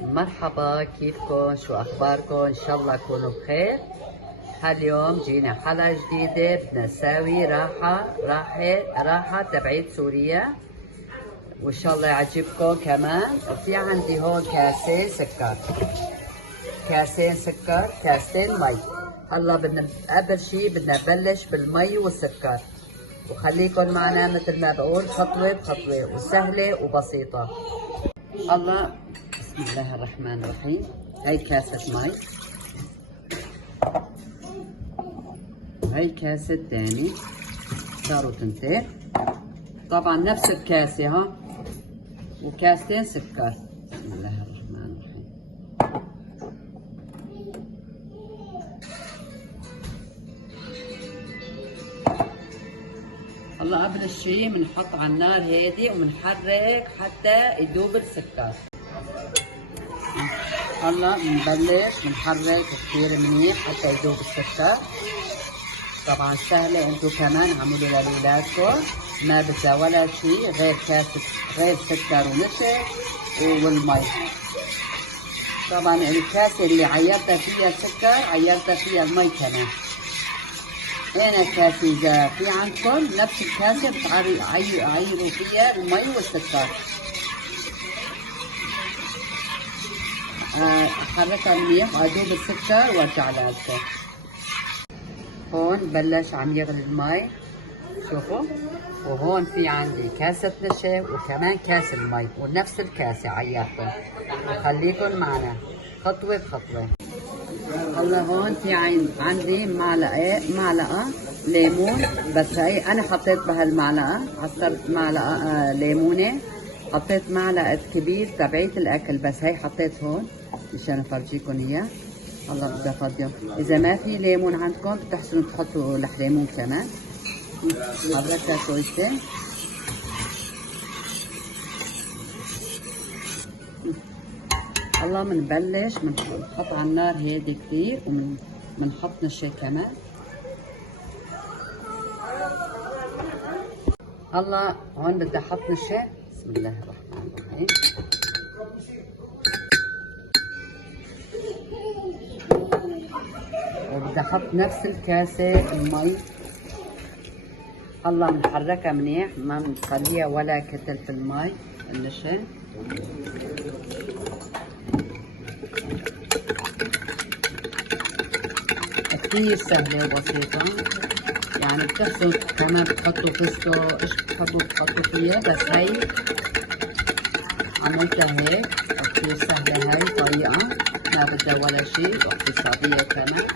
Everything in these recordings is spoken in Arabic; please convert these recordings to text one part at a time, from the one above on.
مرحبا، كيفكن؟ شو اخباركن؟ ان شاء الله تكونوا بخير. هاليوم جينا حلقة جديدة بدنا نساوي راحة تبعيد سوريا، وان شاء الله يعجبكم. كمان في عندي هون كاسين سكر، كاسين سكر، كاسين مي. هلا قبل شي بدنا نبلش بالمي والسكر، وخليكن معنا مثل ما بقول خطوة بخطوة وسهلة وبسيطة. الله، بسم الله الرحمن الرحيم. هاي كاسة مي، هاي كاسة تاني، صاروا تنتين. طبعا نفس الكاسة ها، وكاستين سكر. بسم الله الرحمن الرحيم. هلا قبل شي بنحط على النار هادي وبنحرك حتى يذوب السكر. هلا بنبلش بنحرك كثير منيح حتى يذوب السكر. طبعا سهلة، انتو كمان عملوا لأولادكم، ما بدها ولا شيء غير كاسة، غير سكر ونشا والمي. طبعا الكاسة اللي عيرتها فيها السكر عيرتها فيها المي كمان. هنا كاسة إذا في عندكم نفس الكاسة بتعيروا فيها المي والسكر. حركها منيح وأذوب السكر وارجع لكم. هون بلش عم يغلي المي، شوفوا. وهون في عندي كاسة نشا وكمان كاس المي، ونفس الكاسة عيارتهم. خليكن معنا خطوة بخطوة. هلا هون في عندي معلقة ليمون، بس هي أنا حطيت بهالمعلقة، عصرت معلقة ليمونة، حطيت معلقة كبير تبعية الأكل، بس هي حطيت هون مشان أفرجيكم إياه. هلا بدي أفضيهم. إذا ما في ليمون عندكم بتحسنوا تحطوا لح ليمون كمان. حركها شويتين. هلا بنبلش بنحط على النار هادي كتير، وبنحط نشا كمان. هلا هون بدي احط نشا. بسم الله الرحمن الرحيم. وبدي احط نفس الكاسة المي. هلا بنحركها منيح، ما بنخليها ولا كتل في المي النشا. كتير سهلة وبسيطة، يعني بتحسوا كمان بتحطوا فستق، ايش بتحبوا بتحطوا فيها، بس هي عملتها هيك. كتير سهلة هاي طريقة، ما بدها ولا شيء، واقتصادية كمان.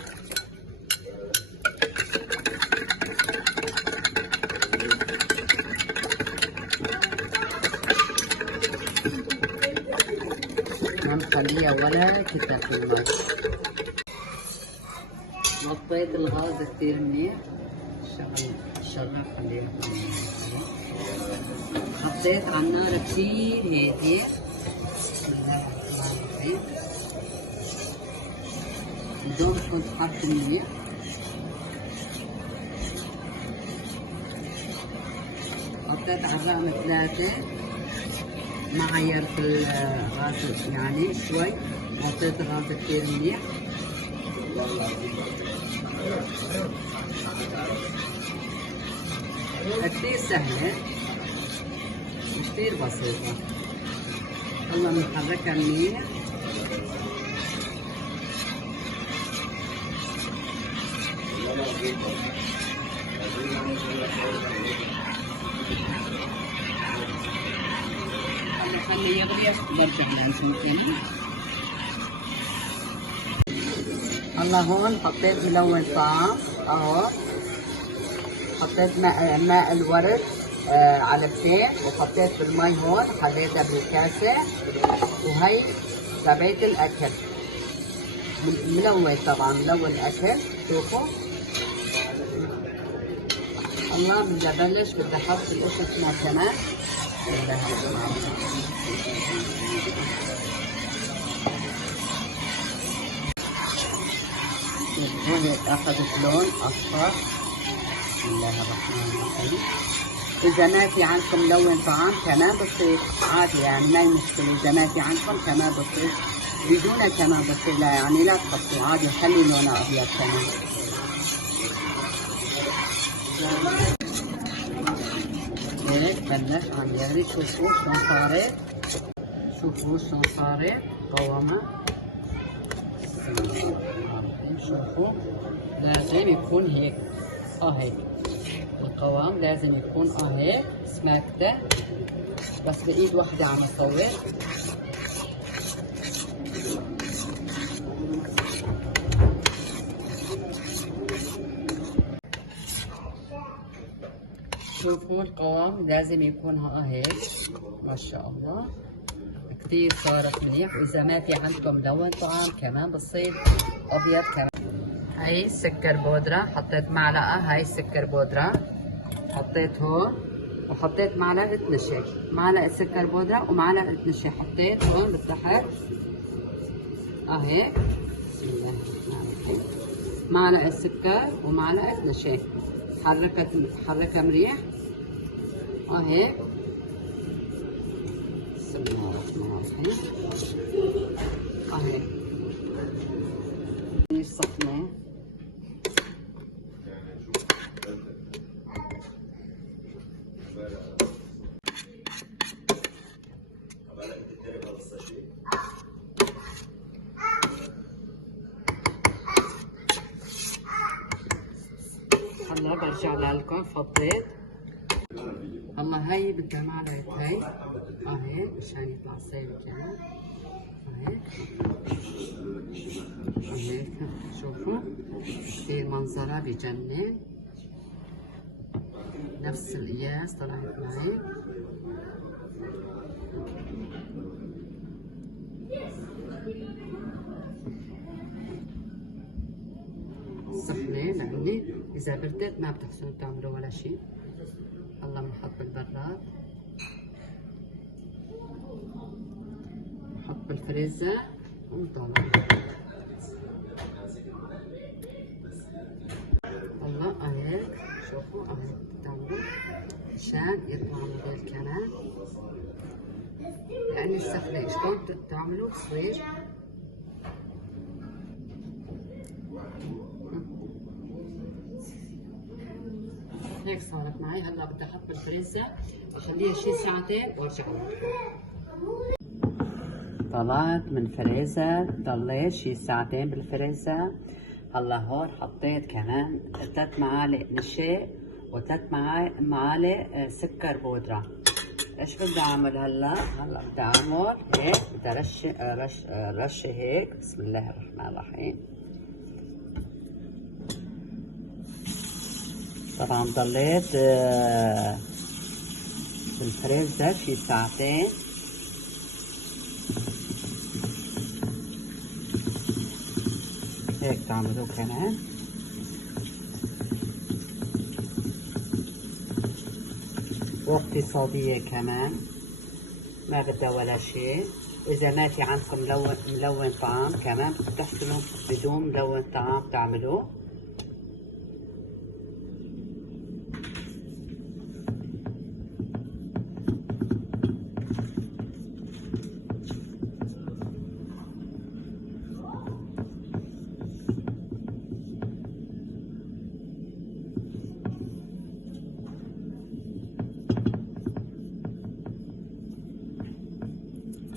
ما مخليها ولا كتل في المي. وطيت الغاز كتير منيح، الشغل خليها. حطيت على النار كتير هادي. بدون تكون حرف منيح. حطيت على الرقم 3، ما عيرت الغاز يعني شوي، حطيت الغاز كتير منيح. كتير سهلة، كتير بسيطة. هلا بنحركها منيح. خليه يغلي برجع لنشوف. هلا هون حطيت ملون طعام اهو، حطيت ماء الورد علبتين، وحطيت بالمي هون، حليتها بالكاسة. وهي تبعية الأكل ملون، طبعا ملون الأكل. شوفوا. الله بدي أبلش، بدي أحط القشطة كمان. هون أخذت لون أصفر. بسم الله الرحمن الرحيم. إذا ما في عندكم ملون طعام كمان بصير عادي، يعني ما هي مشكلة. إذا ما في عندكم كمان بصير بدون كمان بصير، لا يعني لا تحطوا عادي، خلي لونه أبيض كمان. هيك بلش عم يغلي. شوفوا شلون صارت، شوفوا شلون صارت قوامها. شوفوا لازم يكون هيك، هيك القوام لازم يكون هيك سماكته. بس بإيد واحدة عم يصور. شوفوا القوام لازم يكون هيك. ما شاء الله كتير صارت مليح. وإذا ما في عندكم ملون طعام كمان بصير أبيض كمان. هاي سكر بودرة، حطيت معلقة. هاي سكر بودرة حطيت هون، وحطيت معلقة نشا. معلقة سكر بودرة ومعلقة نشا حطيت هون بالتحت. هيك بسم الله الرحمن الرحيم. معلقة سكر ومعلقة نشا. حركها منيح. هيك بسم الله الرحمن الرحيم. هيك الصحنة. هلا برجع لكم. فضيت. هلا هاي بدها معلقة هاي. هيك مشان يطلع سايل كمان. هيك هيك شوفوا كثير منظرها بجنن. نفس القياس طلعت معي. الصحنة لعندي إذا بردت ما بتحسنوا تعملوا ولا شيء. هلا بنحط بالبراد، نحط بالفريزر ونطلع. هلا هيك شوفوا هيك بتعملوا مشان يطلع موديل كمان. لأن السهلة شلون تعملوا تصوير. هيك صارت معي. هلا بدي احط بالفريزر اخليها شي ساعتين وارجع لكم. طلعت من الفريزر، ضليت شي ساعتين بالفريزر. هلا هون حطيت كمان 3 معالق نشا و3 معالق سكر بودرة. ايش بدي اعمل هلا؟ هلا بدي اعمل هيك، بدي رشه هيك. بسم الله الرحمن الرحيم. طبعا ضليت بالفريزر شي ساعتين. هيك تعملوا كمان. واقتصادية كمان، ما بدها ولا شيء. إذا ما في عندكم ملون طعام كمان بتحسنوا بدون ملون طعام تعملوه.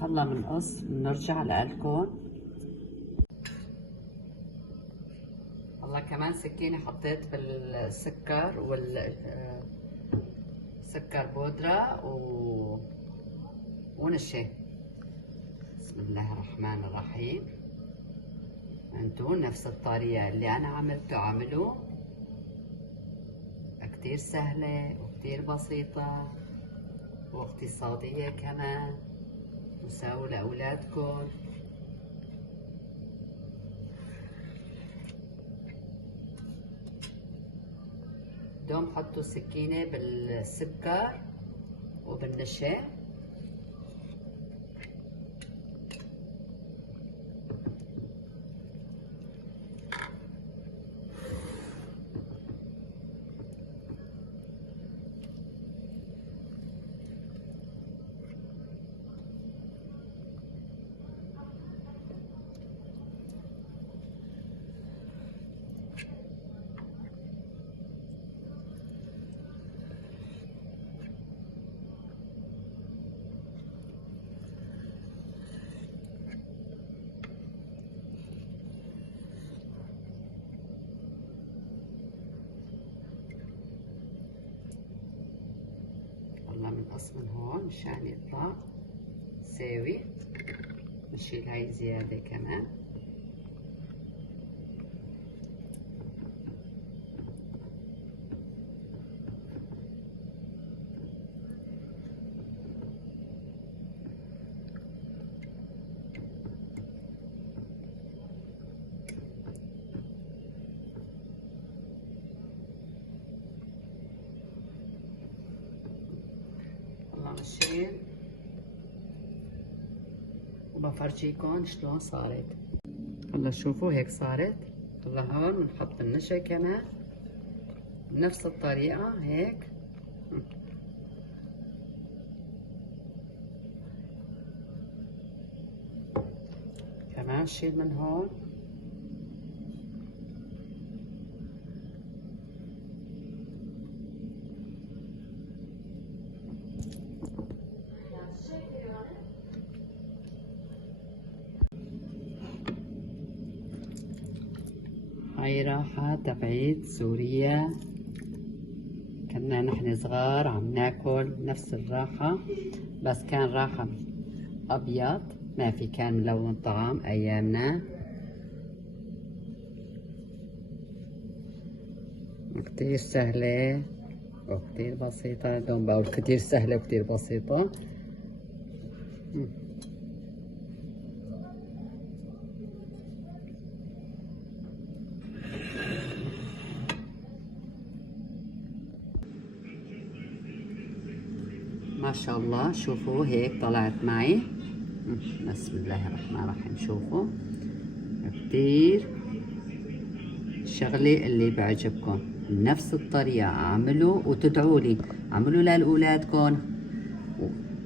هلا بنقص بنرجع لكم. هلا كمان سكينة حطيت بالسكر سكر بودرة ونشا. بسم الله الرحمن الرحيم. انتو نفس الطريقة اللي انا عملته عملوا. كتير سهلة وكتير بسيطة واقتصادية كمان. وساووا لأولادكم. دوم حطوا سكينة بالسكر وبالنشا. خلص من هون مشان يطلع ساوي. نشيل هاي زيادة كمان. والله نشيل وبفرجيكم شلون صارت. هلا شوفوا هيك صارت. هلا هون بنحط النشا كمان بنفس الطريقة هيك. كمان شيل من هون. هاي راحة تبعيد سوريا، كنا نحن صغار عم ناكل نفس الراحة، بس كان راحة أبيض ما في كان ملون طعام أيامنا. كتير سهلة وكتير بسيطة. دوم بقول كتير سهلة وكتير بسيطة. ما شاء الله شوفوا هيك طلعت معي. بسم الله الرحمن الرحيم. شوفوا كتير الشغلة اللي بعجبكم بنفس الطريقة اعملوا وتدعوا لي. اعملوا لأولادكم،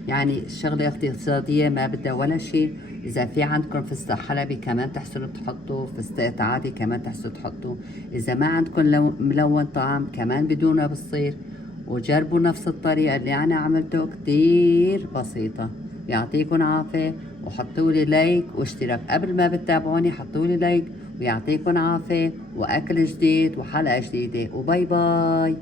يعني الشغلة اقتصادية ما بدها ولا شيء. إذا في عندكم فستق حلبي كمان تحسنوا تحطوا، فستق عادي كمان تحسنوا تحطوا. إذا ما عندكم ملون طعام كمان بدونه بصير. وجربوا نفس الطريقة اللي أنا عملته، كتير بسيطة. يعطيكم عافية وحطوا لي لايك واشتراك. قبل ما بتتابعوني حطوا لي لايك ويعطيكم عافية وأكل جديد وحلقة جديدة وباي باي.